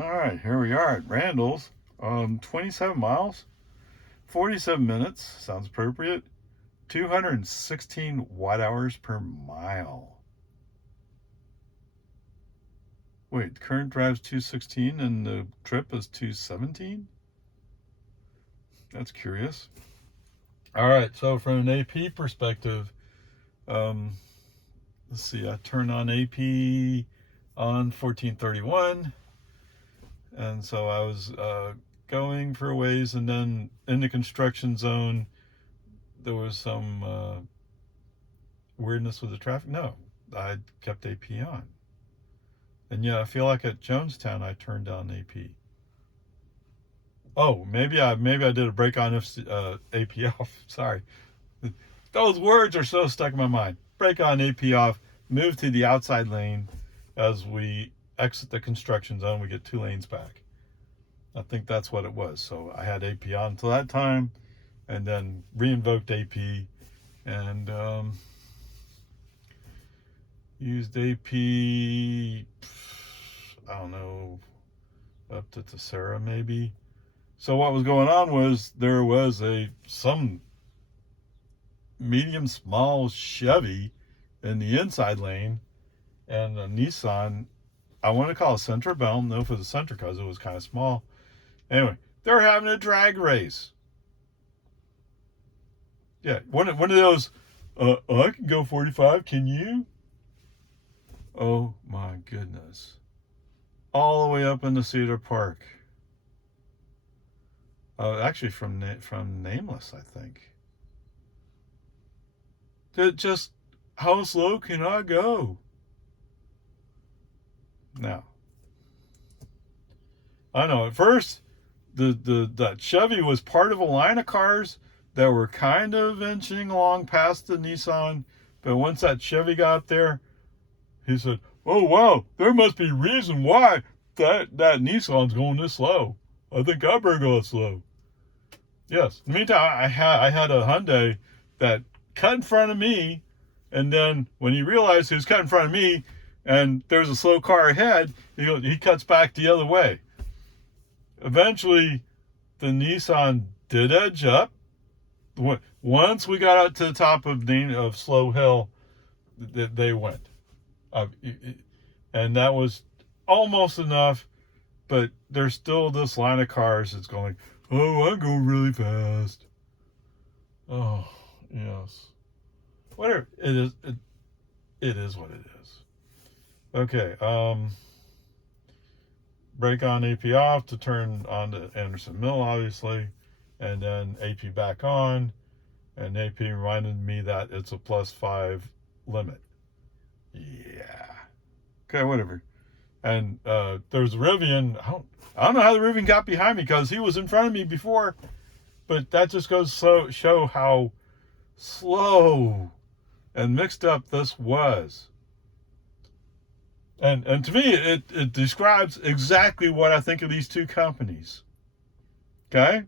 All right, here we are at Randalls. 27 miles, 47 minutes, sounds appropriate. 216 watt hours per mile. Wait, current drive's 216 and the trip is 217? That's curious. All right, so from an AP perspective, let's see, I turned on AP on 1431. And so I was going for a ways, and then in the construction zone, there was some weirdness with the traffic. No, I kept AP on. And yeah, I feel like at Jonestown, I turned down AP. Oh, maybe I did a brake on AP off. Sorry. Those words are so stuck in my mind. Brake on AP off, move to the outside lane. As we exit the construction zone, we get 2 lanes back. I think that's what it was. So I had AP on until that time, and then re-invoked AP, and used AP, I don't know, up to Tessera maybe. So what was going on was there was some medium small Chevy in the inside lane, and a Nissan, I want to call it Sentra, but I don't know if it was a Sentra because it was kind of small. Anyway, they're having a drag race. Yeah, one of those, I can go 45, can you? Oh my goodness. All the way up into Cedar Park. Actually from Nameless, I think. Just, how slow can I go? Now, I know at first, that Chevy was part of a line of cars that were kind of inching along past the Nissan, but once that Chevy got up there, he said, "Oh wow, there must be a reason why that Nissan's going this slow. I think I better go slow." Yes. In the meantime, I had a Hyundai that cut in front of me, and then when he realized he was cut in front of me, and there was a slow car ahead, he cuts back the other way. Eventually, the Nissan did edge up. Once we got out to the top of Slow Hill, they went. And that was almost enough, but there's still this line of cars that's going, "Oh, I'm going really fast." Oh, yes. Whatever. It is what it is. Okay, brake on AP off to turn on to Anderson Mill, obviously, and then AP back on, and AP reminded me that it's a +5 limit. Yeah. Okay, whatever. And there's Rivian. I don't know how the Rivian got behind me because he was in front of me before, but that just goes to show how slow and mixed up this was. And to me, it describes exactly what I think of these two companies. Okay?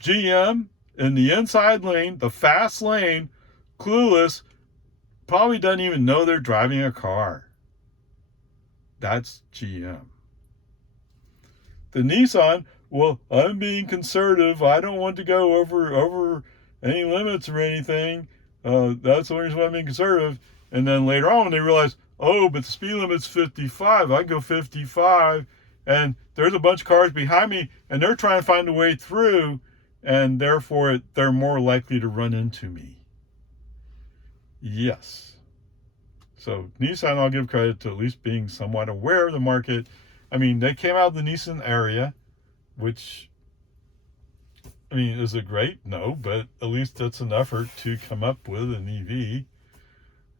GM in the inside lane, the fast lane, clueless, probably doesn't even know they're driving a car. That's GM. The Nissan, well, I'm being conservative. I don't want to go over any limits or anything. That's the only reason why I'm being conservative. And then later on, they realize, oh, but the speed limit's 55. I can go 55. And there's a bunch of cars behind me, and they're trying to find a way through, and therefore they're more likely to run into me. Yes. So Nissan, I'll give credit to at least being somewhat aware of the market. I mean, they came out of the Nissan area, which, I mean, is it great? No, but at least it's an effort to come up with an EV.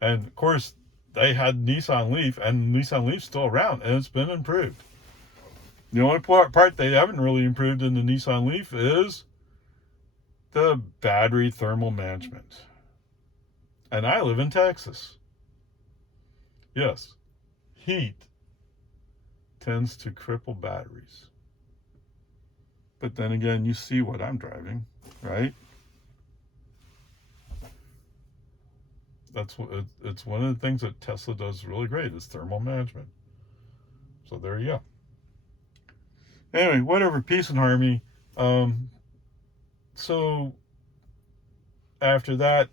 And of course, they had Nissan Leaf, and Nissan Leaf's still around, and it's been improved. The only part they haven't really improved in the Nissan Leaf is the battery thermal management. And I live in Texas. Yes, heat tends to cripple batteries. But then again, you see what I'm driving, right? It's one of the things that Tesla does really great is thermal management. 'Cause, you know, you can have a battery that lasts 5 years, but if you have a So there you go. Anyway, whatever, peace and harmony. So after that,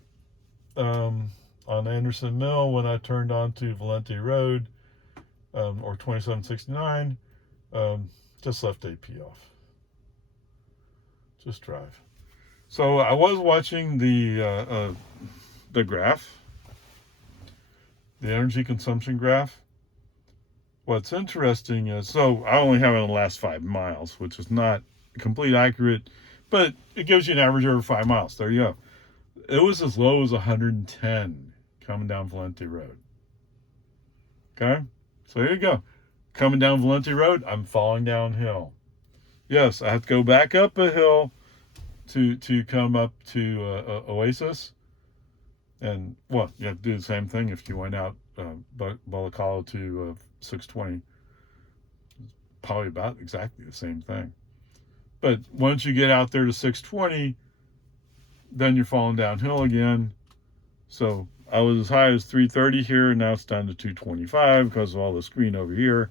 on Anderson Mill, when I turned onto Valente Road, or 2769, just left AP off. Just drive. So I was watching the graph, the energy consumption graph. What's interesting is, so I only have it on the last 5 miles, which is not complete accurate, but it gives you an average over 5 miles. There you go. It was as low as 110 coming down Valente Road. Okay? So here you go. Coming down Valente Road, I'm falling downhill. Yes, I have to go back up a hill to come up to Oasis. And, well, you have to do the same thing if you went out Balacalo to 620. It's probably about exactly the same thing. But once you get out there to 620, then you're falling downhill again. So I was as high as 330 here, and now it's down to 225 because of all the screen over here.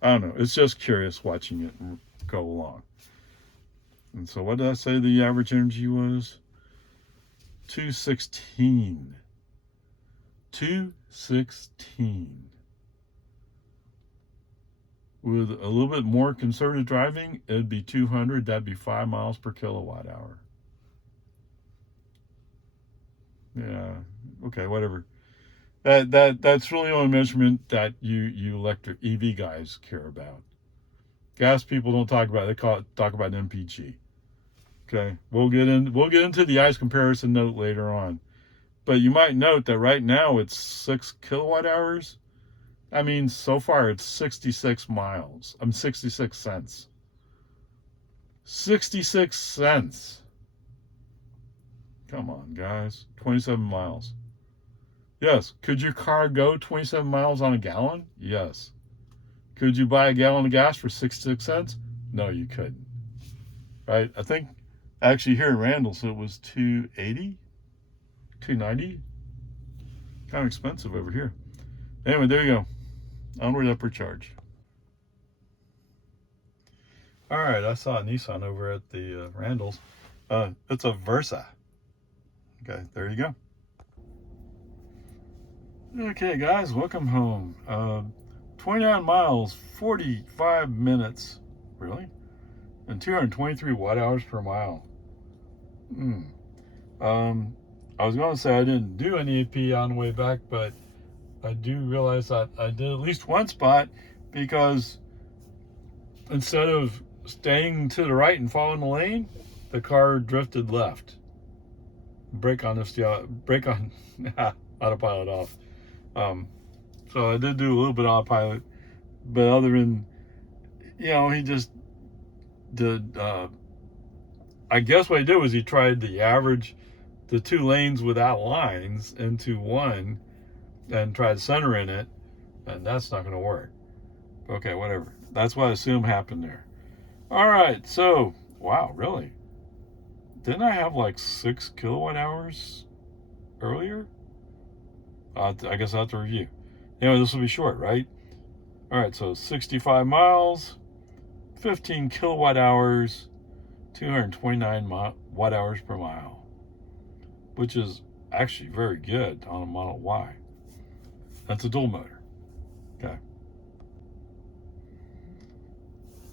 I don't know. It's just curious watching it go along. And so what did I say the average energy was? 216. 216. With a little bit more conservative driving, it'd be 200. That'd be 5 miles per kilowatt hour. Yeah. Okay. Whatever. That's really the only measurement that you electric EV guys care about. Gas people don't talk about it. They talk about MPG. Okay. We'll get into the ICE comparison note later on. But you might note that right now it's 6 kilowatt hours. I mean, so far it's 66 miles. 66 cents. 66 cents. Come on, guys. 27 miles. Yes. Could your car go 27 miles on a gallon? Yes. Could you buy a gallon of gas for 66 cents? No, you couldn't. Right? I think actually here in Randalls it was $2.80, $2.90. Kind of expensive over here. Anyway, there you go. Onward, upward charge. All right, I saw a Nissan over at the Randalls. It's a Versa. Okay, there you go. Okay, guys, welcome home. 29 miles, 45 minutes. Really? And 223 watt hours per mile. I was going to say I didn't do any AP on the way back, but I do realize that I did at least one spot because instead of staying to the right and following the lane, the car drifted left. Brake on AutoPilot off. So I did do a little bit of AutoPilot, but other than, he just did, I guess what he did was he tried to average the 2 lanes without lines into one and tried to center in it, and that's not going to work. Okay, whatever. That's what I assume happened there. All right, so, wow, really? Didn't I have like 6 kilowatt hours earlier? I guess I'll have to review. Anyway, this will be short, right? All right, so 65 miles, 15 kilowatt hours, 229 watt hours per mile, which is actually very good on a Model Y. That's a dual motor.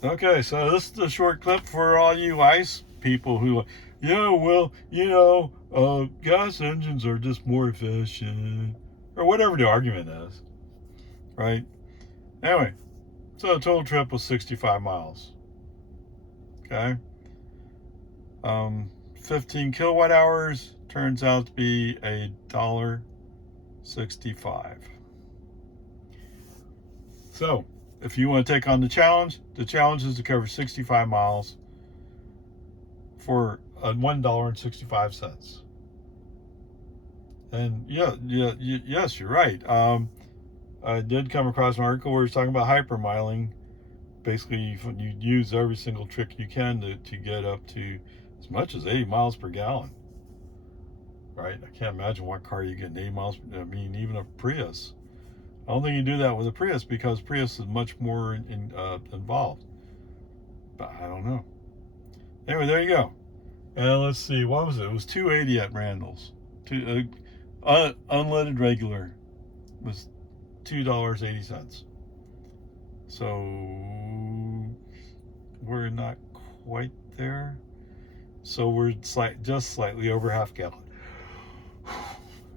Okay, so this is a short clip for all you ICE people who, gas engines are just more efficient, or whatever the argument is, right? Anyway, so the total trip was 65 miles. Okay. 15 kilowatt hours turns out to be $1.65. So, if you want to take on the challenge is to cover 65 miles for $1.65. And yes, you're right. I did come across an article where it's talking about hypermiling. Basically, you use every single trick you can to get up to as much as 80 miles per gallon. Right? I can't imagine what car you get 80 miles. I mean, even a Prius. I don't think you do that with a Prius because Prius is much more involved. But I don't know. Anyway, there you go. And let's see, what was it? It was $2.80 at Randalls. Unleaded regular was $2.80. So we're not quite there. So we're just slightly over half gallon.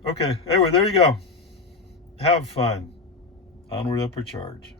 Okay, anyway, there you go. Have fun. Onward, upward charge.